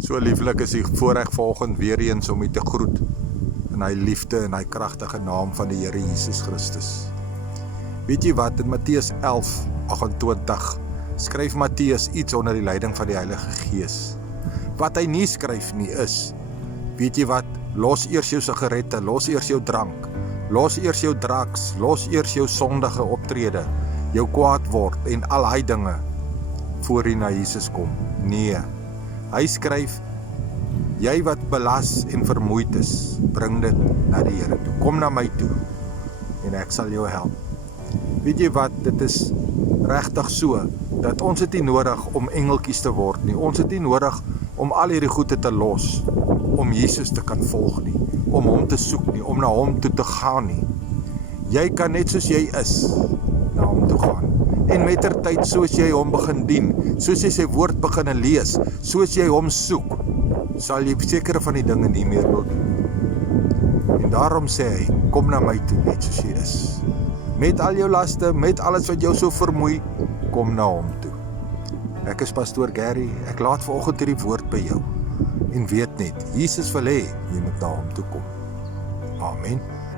So lieflik is die voorreg vanoggend weer eens om u te groet in hy liefde en hy kragtige naam van die Here Jesus Christus. Weet jy wat, in Matteus 11:28 skryf Matteus iets onder die leiding van die Heilige Gees. Wat hy nie skryf nie is, weet jy wat, los eers jou sigarette, los eers jou drank, los eers jou drugs, los eers jou sondige optrede, jou kwaad word en al hy dinge, voor jy na Jesus kom. Nee, hy skryf, jy wat belas en vermoeid is, bring dit na die Here toe. Kom na my toe en ek sal jou help. Weet jy wat, dit is regtig so, dat ons het nie nodig om engeltjies te word nie. Ons het nie nodig om al hierdie goede te los, om Jesus te kan volg nie, om hom te soek nie, om na hom toe te gaan nie. Jy kan net soos jy is, na hom toe gaan. En mettertyd, soos jy hom begin dien, soos jy sy woord begin lees, soos jy hom soek, sal jy sekere van die dinge nie meer wil doen. En daarom sê hy, kom na my toe net soos jy is. Met al jou laste, met alles wat jou so vermoei, kom na hom toe. Ek is Pastoor Gary, ek laat vanoggend hierdie woord by jou. En weet net, Jesus wil hê, jy moet na hom toe kom. Amen.